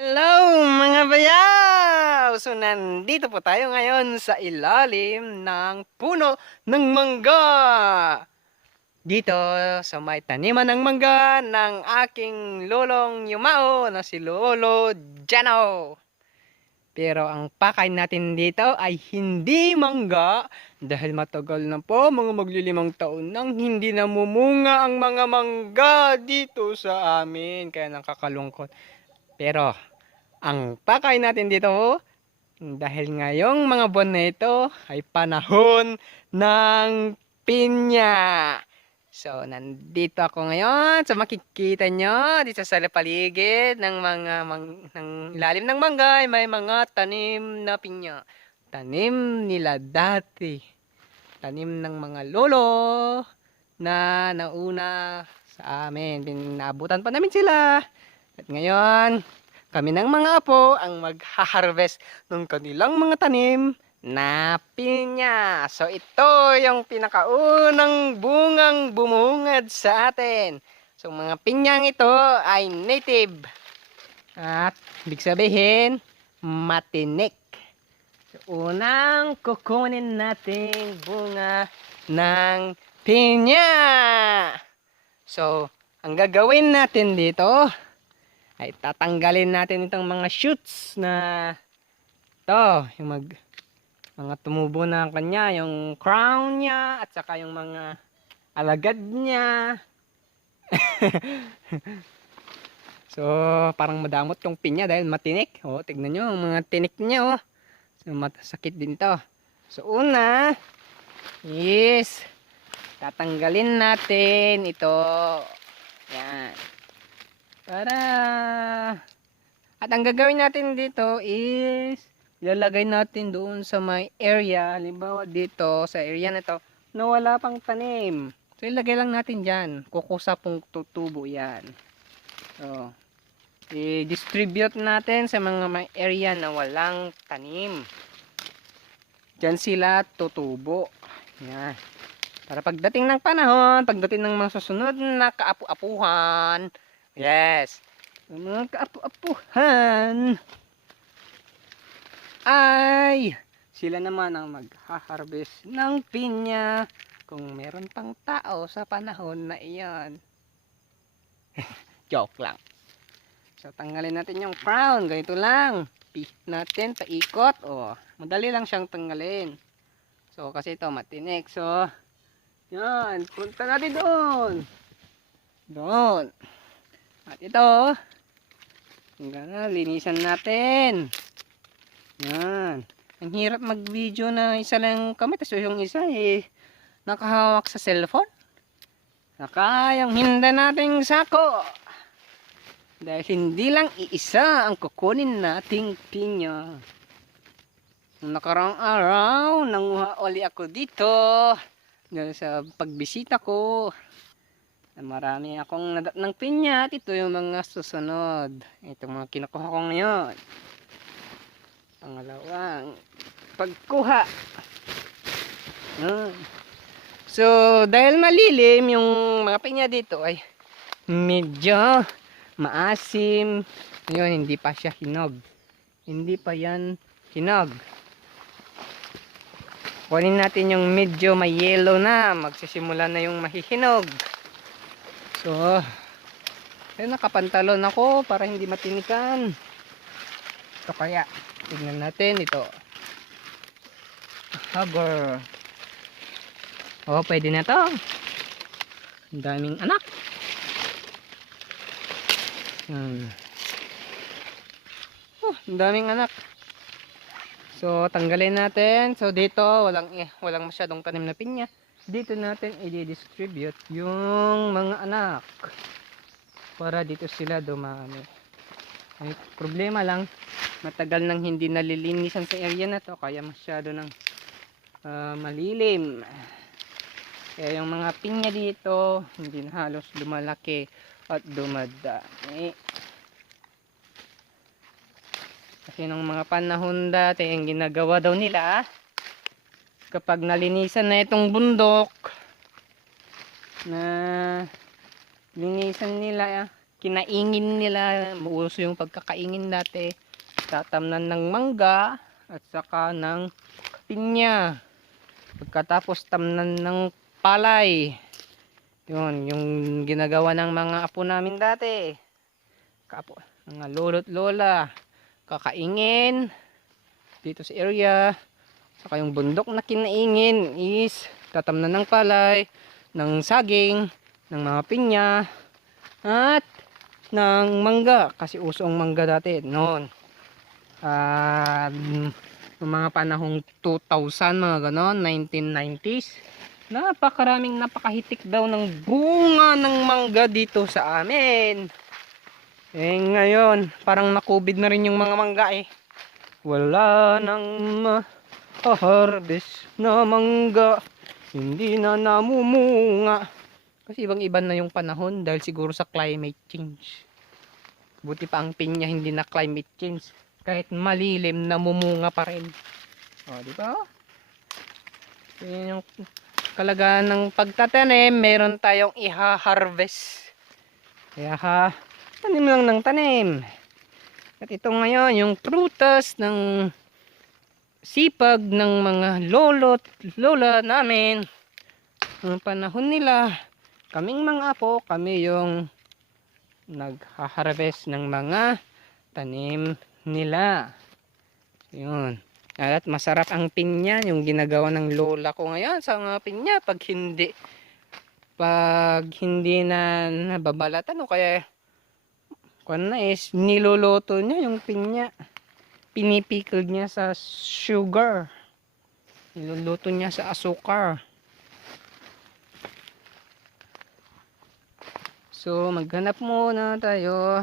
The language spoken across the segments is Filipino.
Hello mga bayaw! So nandito po tayo ngayon sa ilalim ng puno ng mangga. Dito sa may taniman ng mangga ng aking lolong yumao na si Lolo Jano. Pero ang pakain natin dito ay hindi mangga dahil matagal na po, mga maglilimang taon nang hindi namumunga ang mga mangga dito sa amin. Kaya nakakalungkot. Pero ang pakain natin dito, dahil ngayong mga buwan na ito ay panahon ng pinya. So, nandito ako ngayon. So, makikita nyo dito sa paligid ng ng ilalim ng mangga ay may mga tanim na pinya. Tanim nila dati. Tanim ng mga lolo na nauna sa amin. Pinabutan pa namin sila. At ngayon, kami ng mga apo ang magha-harvest ng kanilang mga tanim na pinya. So ito yung pinakaunang bungang bumungad sa atin. So mga pinyang ito ay native. At ibig sabihin, matinik. So, unang kukunin nating bunga ng pinya. So, ang gagawin natin dito ay tatanggalin natin itong mga shoots na ito, yung mga tumubo na kanya, yung crown niya at saka yung mga alagad niya. So, parang madamot yung pinya dahil matinik. Oh, tignan nyo, ang mga tinik niya, oh. So, masakit din to. So, una is tatanggalin natin ito. Yan. Para at ang gagawin natin dito is ilalagay natin doon sa may area, halimbawa dito sa area na to na wala pang tanim. So ilagay lang natin diyan, kukusa pong tutubo yan. So i-distribute natin sa mga may area na walang tanim. Diyan sila tutubo. Yan. Para pagdating ng panahon, pagdating ng mga susunod na kaapu-apuhan, yes, mga kaapu-apuhan ay sila naman ang magha-harvest ng pinya kung meron pang tao sa panahon na iyon. Joke lang. So tanggalin natin yung crown, ganito lang. Pihit natin, paikot. Oh, madali lang siyang tanggalin. So kasi ito matinik. So yan, punta natin doon. Doon. At ito, linisan natin. Yan. Ang hirap mag-video na isa lang kamay, tapos yung isa nakahawak sa cellphone. Saka yung hinda nating sako. Dahil hindi lang iisa ang kukunin nating pinya. Nung nakaraang araw, nanguha uli ako dito. Dahil sa pagbisita ko. Marami akong nadat ng pinya at ito yung mga susunod. Ito mga kinukuha ko ngayon. Pangalawang pagkuha. So dahil malilim yung mga pinya dito ay medyo maasim. Ngayon hindi pa siya hinog. Hindi pa yan hinog. Kunin natin yung medyo may yellow na. Magsisimula na yung mahihinog. So, ayun, nakapantalon ako para hindi matinikan. Ito kaya, tignan natin ito. Hugger. Oh, pwede na to. Ang daming anak. Oh, ang daming anak. So, tanggalin natin. So, dito, walang masyadong tanim na pinya. Dito natin i-distribute yung mga anak para dito sila dumami. May problema lang, matagal nang hindi nalilinisan sa area na to kaya masyado nang malilim. Kaya yung mga pinya dito hindi na halos lumalaki at dumadami. Kasi nung mga panahon dati ang ginagawa daw nila, kapag nalinisan na itong bundok na linisan nila kinaingin nila. Uso yung pagkakaingin dati. Tatamnan ng mangga at saka ng pinya. Pagkatapos tamnan ng palay. Yun, yung ginagawa ng mga apo namin dati. Kapo, mga lolo't lola. Kakaingin dito sa area. Saka yung bundok na kinaingin is tatamnan ng palay, ng saging, ng mga pinya, at ng mangga. Kasi uso ang mangga dati noon. Noong mga panahong 2000, mga ganon, 1990s. Napakahitik daw ng bunga ng mangga dito sa amin. Ngayon, parang na-COVID na rin yung mga mangga Wala nang harvest na mangga. Hindi na namumunga. Kasi ibang-iba na yung panahon dahil siguro sa climate change. Buti pa ang pinya hindi na climate change. Kahit malilim, namumunga pa rin. Di ba? Yan yung kalagayan ng pagtatanim. Meron tayong iha-harvest. Kaya tanim lang ng tanim. At ito ngayon, yung prutas ng sipag ng mga lolo't lola namin. Noong panahon nila, kaming mga apo, kami yung nagha-harvest ng mga tanim nila. Yun. At masarap ang pinya, yung ginagawa ng lola ko ngayon sa mga pinya. Pag hindi na nababalatan o kaya niloloto niya yung pinya. Pinipikil niya sa sugar. Niluluto niya sa asukar. So maghanap muna tayo.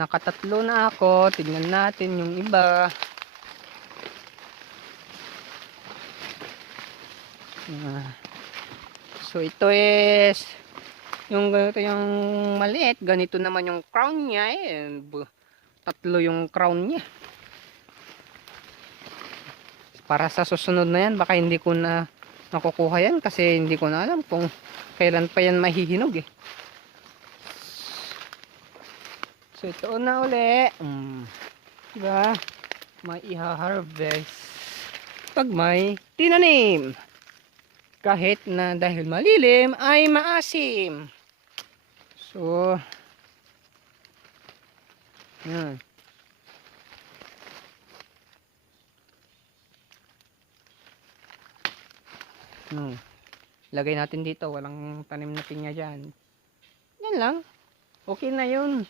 Nakatatlo na ako. Tignan natin yung iba. So ito is yung ganito yung maliit. Ganito naman yung crown niya tatlo yung crown niya. Para sa susunod na yan, baka hindi ko na nakukuha yan kasi hindi ko na alam kung kailan pa yan mahihinog So ito na uli. Diba? May iha-harvest pag may tinanim. Kahit na dahil malilim ay maasim. So yan. Lagay natin dito, walang tanim na pinya dyan. Yan lang. Okay na yun.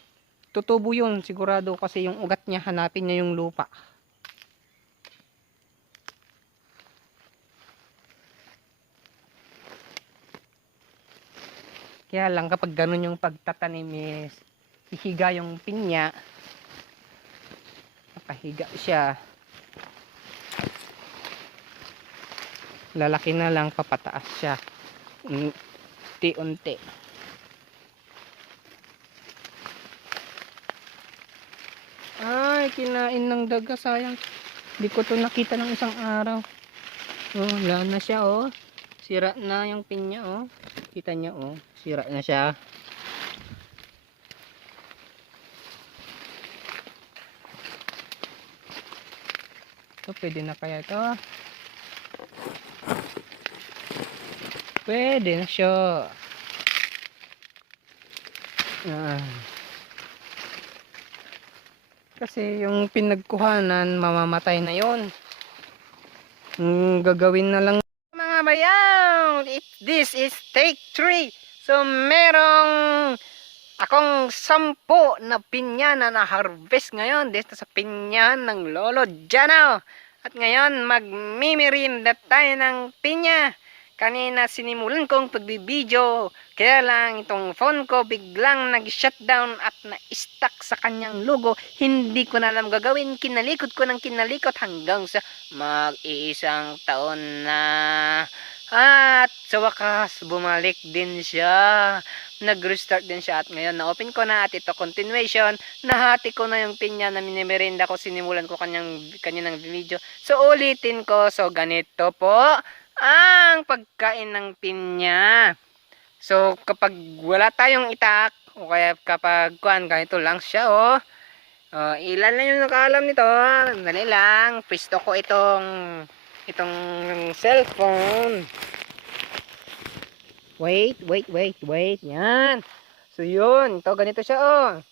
Tutubo yun sigurado kasi yung ugat niya, hanapin niya yung lupa. Kaya lang kapag ganun yung pagtatanim is hihiga yung pinya. Nakahiga siya. Lalaki na lang, papataas siya. Unti-unti. Ay, kinain ng daga, sayang. Hindi ko to nakita ng isang araw. Wala na siya Sira na yung pinya Kita niyo sira na siya. Ito, pwede na kaya ito? Pwede na siya. Kasi yung pinagkuhanan, mamamatay na yon. Gagawin na lang mga bayaw. This is take 3. So merong akong 10 na pinya na na-harvest ngayon dito sa pinyan ng Lolo Jano. At ngayon magmimirinda tayo ng pinya. Kanina sinimulan kong pagbibideo, kaya lang itong phone ko biglang nag-shutdown at na-stuck sa kanyang logo. Hindi ko na alam gagawin, kinalikot ko ng kinalikot hanggang sa mag-iisang taon na. At sa wakas, bumalik din siya. Nag-restart din siya at ngayon na-open ko na at ito continuation. Nahati ko na yung pinya na minimerenda ko, sinimulan ko kanyang video. So ulitin ko, so ganito po ang pagkain ng pinya. So kapag wala tayong itak O kaya kapag ganito lang siya, oh. Ilan lang yung nakaalam nito. Dali lang. Pisto ko itong cellphone. Wait. Yan. So, yun. Ito, ganito siya, oh.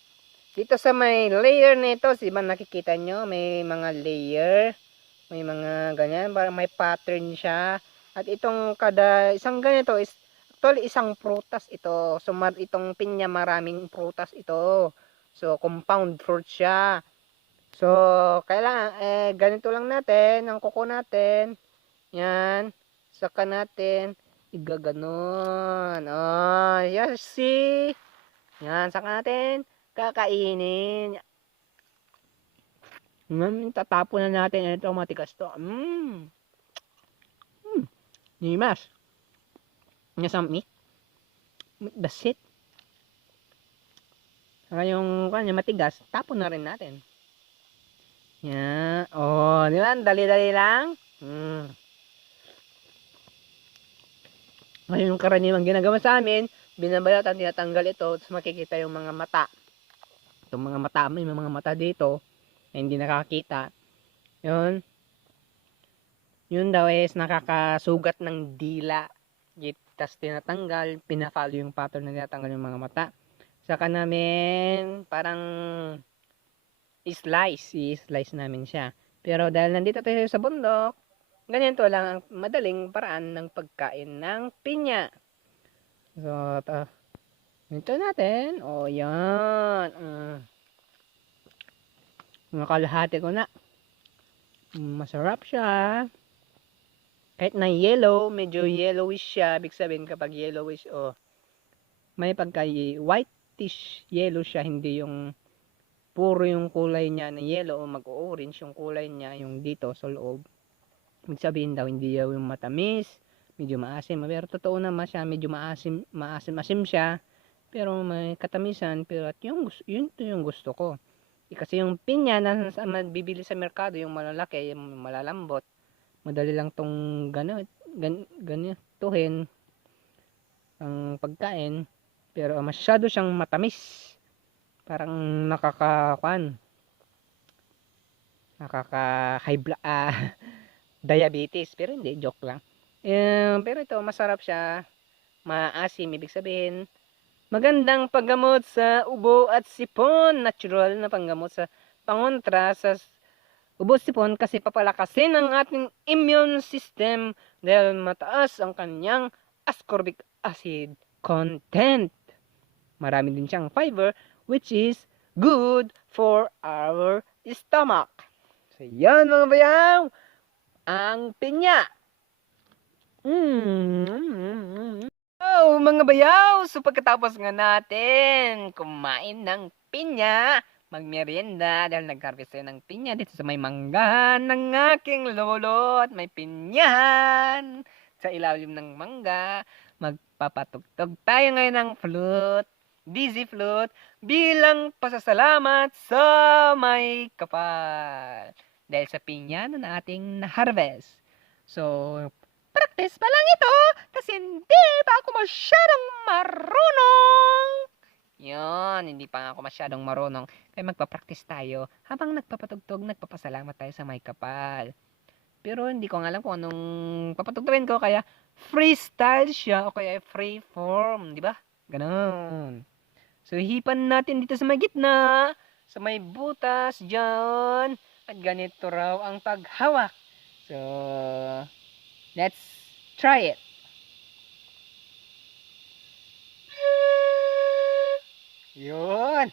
Dito sa may layer nito, diba nakikita nyo? May mga layer. May mga ganyan. Parang may pattern siya. At itong isang ganito is actually isang prutas ito. So, itong pinya maraming prutas ito. So, compound fruit siya. So, kailangan, ganito lang natin, ang kuko natin. Yan. Saka natin, igaganon. Oh, yes, see? Yan, saka natin, kakainin. Tatapon na natin. Ito, matigas to. Nimas. Nasami. That's it. Saka yung kanya matigas, tapon na rin natin. Yan. Oh, di ba? Dali-dali lang. Ngayon yung karaniwang ginagawa sa amin, binabalatan, tinatanggal ito, tapos makikita yung mga mata. Itong mga mata, may mga mata dito, na hindi nakakita. Yun. Yun daw is nakakasugat ng dila. Tapos tinatanggal, pinafollow yung pattern na tinatanggal yung mga mata. Saka namin, parang i-slice namin siya. Pero dahil nandito tayo sa bundok, ganito lang ang madaling paraan ng pagkain ng pinya. So, ito natin. O, yan. Nakalahati ko na. Masarap siya. Kahit na yellow, medyo yellowish siya. Ibig sabihin kapag yellowish, may pagka whitish yellow siya. Hindi yung puro yung kulay niya na yellow o mag-orange yung kulay niya, yung dito sa loob. Ibig sabihin daw, hindi daw yung matamis, medyo maasim. Pero totoo naman siya, medyo maasim siya. Pero may katamisan, pero at yun yung gusto ko. Kasi yung pinya na bibili sa merkado, yung malalaki, yung malalambot, madali lang tong ganituhin ang pagkain. Pero masyado siyang matamis. Parang high blood, diabetes. Pero hindi, joke lang. Pero ito, masarap siya. Maasim, ibig sabihin, magandang panggamot sa ubo at sipon. Natural na panggamot sa pangontra sa ubo at sipon kasi papalakasin ang ating immune system dahil mataas ang kanyang ascorbic acid content. Marami din siyang fiber which is good for our stomach. So, yan mga bayaw, ang pinya. Oh, mga bayaw, so pagkatapos nga natin kumain ng pinya, magmerienda dahil nag-harvest tayo ng pinya dito sa may manggahan ng aking lolo at may pinyahan sa ilalim ng mangga. Magpapatugtog tayo ngayon ng flute, dizzy flute, bilang pasasalamat sa may kapal dahil sa pinya na ating na-harvest. So, practice pa lang ito kasi hindi pa ako masyadong marunong. Yun, hindi pa ako masyadong marunong. Kaya magpa-practice tayo habang nagpapatugtog, nagpapasalamat tayo sa may kapal. Pero hindi ko nga alam kung anong papatugtugin ko, kaya freestyle siya o kaya free form, di ba? Ganon. So, hipan natin dito sa may gitna, sa may butas dyan, at ganito raw ang paghawak. So, let's try it. Yun.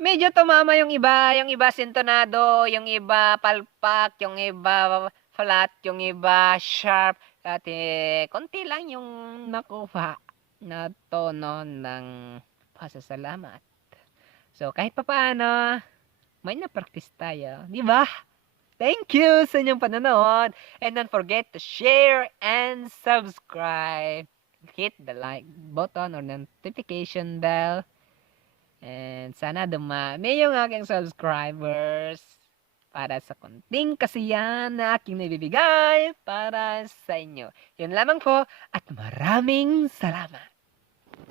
medyo tumama yung iba sintonado, yung iba palpak, yung iba flat, yung iba sharp. At konti lang yung nakuha na tono ng pasasalamat. So kahit papaano, may na-practice tayo, di ba? Thank you sa inyong panonood. And don't forget to share and subscribe. Hit the like button or notification bell. And sana dumami yung aking subscribers para sa konting kasiyahan na aking nabibigay para sa inyo. Yun lamang po at maraming salamat.